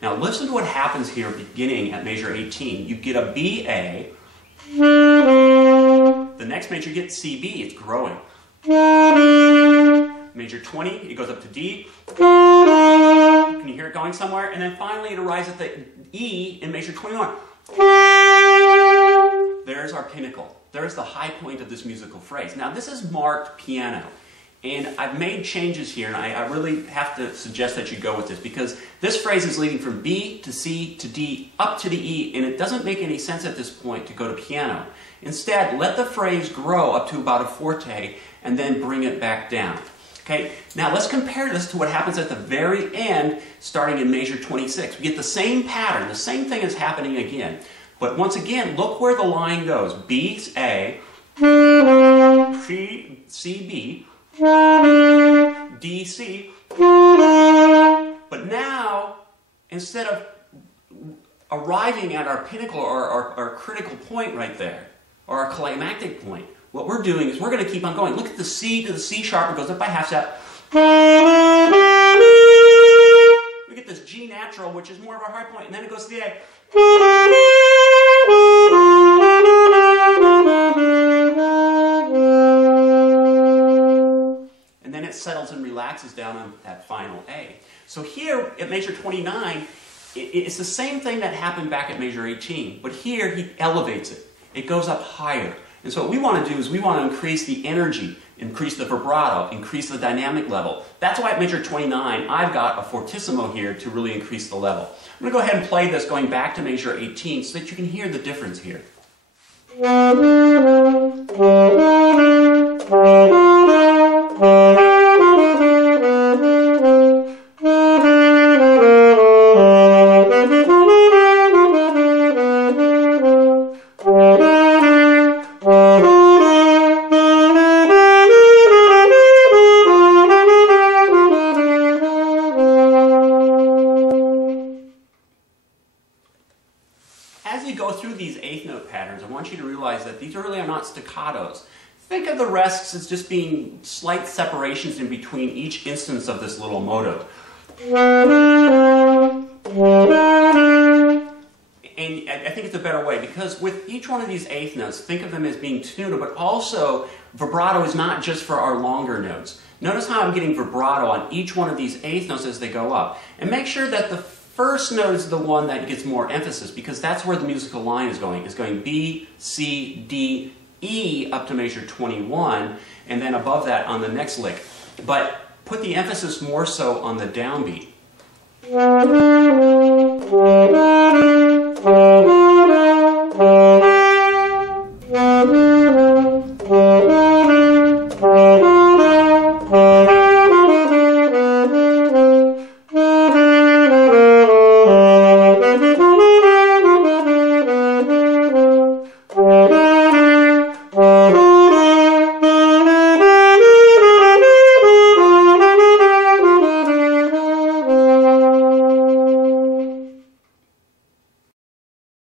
Now listen to what happens here beginning at measure 18. You get a B, A. The next measure you get C, B. It's growing. Measure 20, it goes up to D. Can you hear it going somewhere? And then finally it arrives at the E in measure 21. There's our pinnacle. There's the high point of this musical phrase. Now this is marked piano. And I've made changes here, and I really have to suggest that you go with this, because this phrase is leading from B to C to D up to the E, and it doesn't make any sense at this point to go to piano. Instead, let the phrase grow up to about a forte, and then bring it back down. Okay? Now let's compare this to what happens at the very end, starting in measure 26. We get the same pattern, the same thing is happening again. But once again, look where the line goes. B, A, C, B, D, C. But now, instead of arriving at our pinnacle or our critical point right there, or our climactic point, what we're doing is we're going to keep on going. Look at the C to the C sharp. It goes up by half step. We get this G natural, which is more of our high point, and then it goes to the A. And then it settles and relaxes down on that final A. So here at measure 29, it's the same thing that happened back at measure 18, but here he elevates it. It goes up higher. And so what we want to do is we want to increase the energy, increase the vibrato, increase the dynamic level. That's why at measure 29, I've got a fortissimo here to really increase the level. I'm going to go ahead and play this going back to measure 18 so that you can hear the difference here. As you go through these eighth note patterns, I want you to realize that these really are not staccatos. Think of the rests as just being slight separations in between each instance of this little motive. And I think it's a better way, because with each one of these eighth notes, think of them as being tuned, but also vibrato is not just for our longer notes. Notice how I'm getting vibrato on each one of these eighth notes as they go up. And make sure that the first note is the one that gets more emphasis, because that's where the musical line is going. It's going B, C, D, E up to measure 21, and then above that on the next lick. But put the emphasis more so on the downbeat.